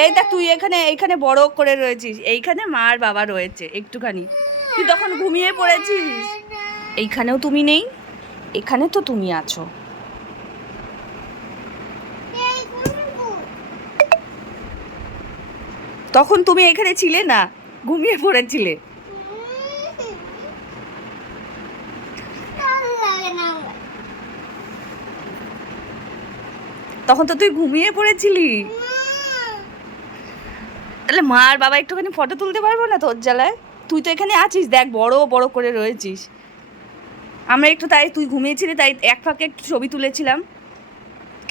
এই দেখ, তুই এখানে, এইখানে বড় করে রয়েছিস, এইখানে মা আর বাবা রয়েছে একটুখানি। তুই তখন ঘুমিয়ে পড়েছিস? এইখানেও তুমি নেই, এখানে তো তুমি আছো। তখন তুমি এখানে ছিলে না? ঘুমিয়ে পড়েছিলে? তখন তো তুই ঘুমিয়ে পড়েছিলি? তাহলে মা আর বাবা একটুখানি ফটো তুলতে পারব না তোর জ্বালায়? তুই তো এখানে আছিস দেখ বড় বড় করে রয়েছিস। আমরা একটু তাই তুই ঘুমিয়েছিলি তাই এক ফাঁকে একটু ছবি তুলেছিলাম।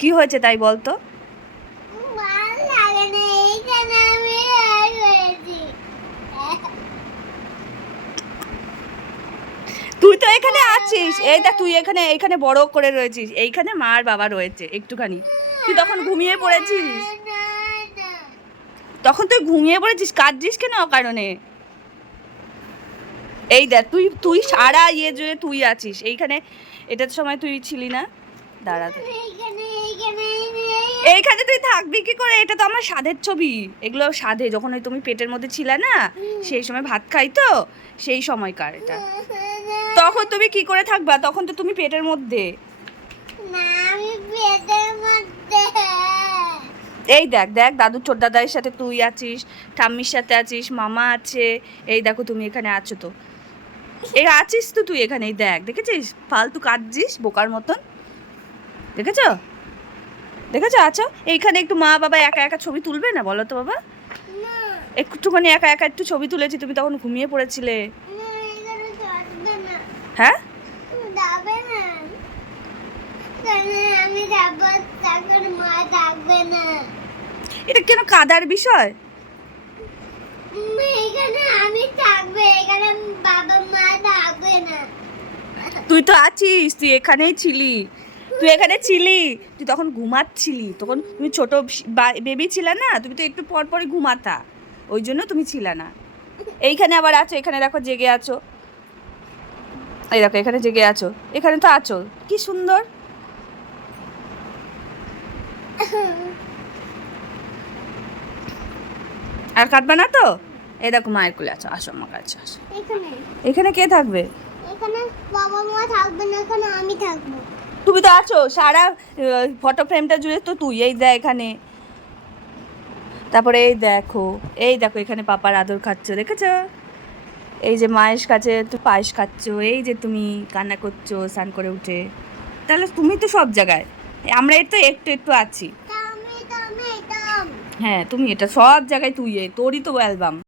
কি হয়েছে তাই বলতো? তুই তো এখানে আছিস এই দেখ তুই এখানে এইখানে বড় করে রয়েছিস এইখানে মা আর বাবা রয়েছে একটুখানি। তুই তখন ঘুমিয়ে পড়েছিস? তখন তুই ঘুমিয়ে পড়েছিস, কাঁদছিস কেন কারণে? এই দেখ, তুই তুই সারা ইয়ে জুড়ে তুই আছিস, এইখানে এটার সময় তুই ছিলি না? দাঁড়া এইখানে তুই থাকবি কি করে? এটা তো আমার স্বাদের ছবি, এগুলো স্বাদে, যখন ওই তুমি পেটের মধ্যে ছিলে না, সেই সময় ভাত খাই তো, সেই সময়কার এটা। তখন তুমি কি করে থাকবা? তখন তো তুমি পেটের মধ্যে। এই দেখ দেখ দাদু ছোট দাদার সাথে তুই আছিস ঠাম্মির সাথে আছিস মামা আছে এই দেখো তুমি এখানে আছো তো। এই আছিস তো তুই এখানে এই দেখ দেখেছিস? ফালতু কাঁদছিস বোকার মতন। দেখেছ? দেখেছ? আছো? এইখানে একটু মা বাবা একা একা ছবি তুলবে না বলো তো বাবা? একটুখানি একা একা একটু ছবি তুলেছি তুমি তখন ঘুমিয়ে পড়েছিলে। হ্যাঁ? এটা কেন কাদার বিষয়? এখানে আমি থাকবে এখানে বাবা মা থাকবে না। তুই তো আছিস তুই এখানেই ছিলি। তুই এখানে ছিলি তুই তখন ঘুমাচ্ছিলি তখন তুমি ছোট বেবি ছিলে না তুমি তো একটু পর পরই ঘুমাতা। ওই জন্য তুমি ছিলে না। এইখানে আবার আছো এখানে দেখো জেগে আছো। এই দেখো এখানে জেগে আছো এখানে তো আছো। কি সুন্দর। আর কাটবে না তো? এই দেখো মায়ের কোলে আছো আসো আমার কাছে আসো। এখানে। এখানে কে থাকবে? এখানে বাবা মা থাকবে না এখানে আমি থাকব। তুমি তো আছো সারা ফটো ফ্রেমটা জুড়ে তো তুই এই দেখ এখানে। তারপরে এই দেখো এই দেখো এখানে পাপার আদর খাচ্ছ দেখেছ? এই যে মায়ের কাছে একটু পায়েস খাচ্ছ এই যে তুমি কান্না করছ স্নান করে উঠে। তাহলে তুমি তো সব জায়গায় আমরা এই তো একটু একটু আছি। তো তো হ্যাঁ তুমি এটা সব জায়গায় তুই তোরই তো অ্যালবাম।